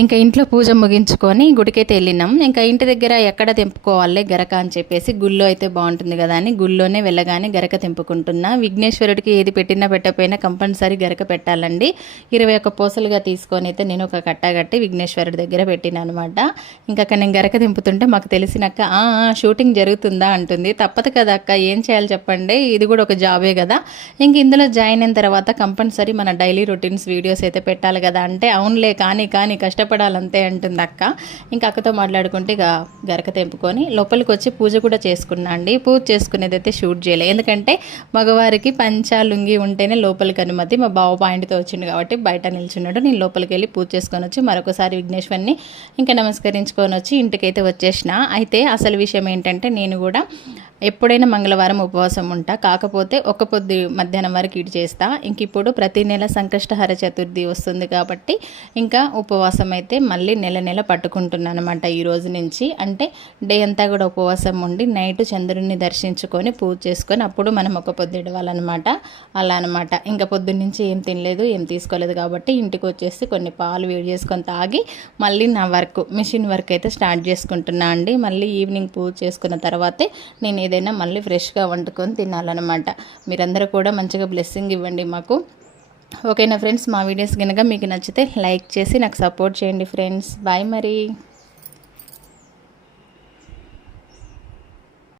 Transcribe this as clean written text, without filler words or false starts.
ఇంకా ఇంట్లో పూజ ముగించుకొని గుడికైతే వెళ్ళినాం. ఇంకా ఇంటి దగ్గర ఎక్కడ తెంపుకోవాలి గరక అని చెప్పేసి గుళ్ళో అయితే బాగుంటుంది కదా అని గుళ్ళోనే వెళ్ళగానే గరక తెంపుకుంటున్నా. విఘ్నేశ్వరుడికి ఏది పెట్టినా పెట్టకపోయినా కంపల్సరీ గరక పెట్టాలండి. 21 పూసలుగా తీసుకొని అయితే నేను ఒక కట్టగట్టి విఘ్నేశ్వరుడి దగ్గర పెట్టిన అనమాట. ఇంకా అక్కడ నేను గరక తెంపుతుంటే మాకు తెలిసినక్క షూటింగ్ జరుగుతుందా అంటుంది. తప్పదు కదా అక్క, ఏం చేయాలి చెప్పండి, ఇది కూడా ఒక జాబే కదా. ఇంక ఇందులో జాయిన్ అయిన తర్వాత కంపల్సరీ మన డైలీ రొటీన్స్ వీడియోస్ అయితే పెట్టాలి కదా అంటే అవునులే కానీ కష్టపడాలంతే అంటుంది అక్క. ఇంకా అక్కతో మాట్లాడుకుంటే ఇక గరక తెంపుకొని లోపలికి వచ్చి పూజ కూడా చేసుకున్నా అండి. పూజ చేసుకునేది అయితే షూట్ చేయలేదు, ఎందుకంటే మగవారికి పంచా లుంగి ఉంటేనే లోపలికి అనుమతి. మా బావ పాయింట్తో వచ్చిండు కాబట్టి బయట నిల్చున్నాడు. నేను లోపలికి వెళ్ళి పూజ చేసుకొని వచ్చి మరొకసారి విఘ్నేశ్వరిని ఇంకా నమస్కరించుకొని వచ్చి ఇంటికైతే వచ్చేసిన. అయితే అసలు విషయం ఏంటంటే నేను కూడా ఎప్పుడైనా మంగళవారం ఉపవాసం ఉంటా, కాకపోతే ఒక పొద్దు మధ్యాహ్నం వరకు ఇటు చేస్తా. ఇంక ఇప్పుడు ప్రతి నెల సంకష్టహర చతుర్థి వస్తుంది కాబట్టి ఇంకా ఉపవాసం అయితే మళ్ళీ నెల పట్టుకుంటున్నాను అనమాట ఈ రోజు నుంచి. అంటే డే అంతా కూడా ఉపవాసం ఉండి నైట్ చంద్రుడిని దర్శించుకొని పూజ చేసుకొని అప్పుడు మనం ఒక పొద్దు ఇడవాలన్నమాట. అలా అనమాట. ఇంకా పొద్దున్న నుంచి ఏం తినలేదు ఏం తీసుకోలేదు కాబట్టి ఇంటికి వచ్చేసి కొన్ని పాలు వేడి చేసుకొని తాగి మళ్ళీ నా మిషన్ వర్క్ అయితే స్టార్ట్ చేసుకుంటున్నా అండి. మళ్ళీ ఈవినింగ్ పూజ చేసుకున్న తర్వాతే నేను ఏదైనా మళ్ళీ ఫ్రెష్గా వండుకొని తినాలన్నమాట. మీరందరూ కూడా మంచిగా బ్లెస్సింగ్ ఇవ్వండి మాకు. ఓకేనా ఫ్రెండ్స్, మా వీడియోస్ కనుక మీకు నచ్చితే లైక్ చేసి నాకు సపోర్ట్ చేయండి ఫ్రెండ్స్. బాయ్ మరి.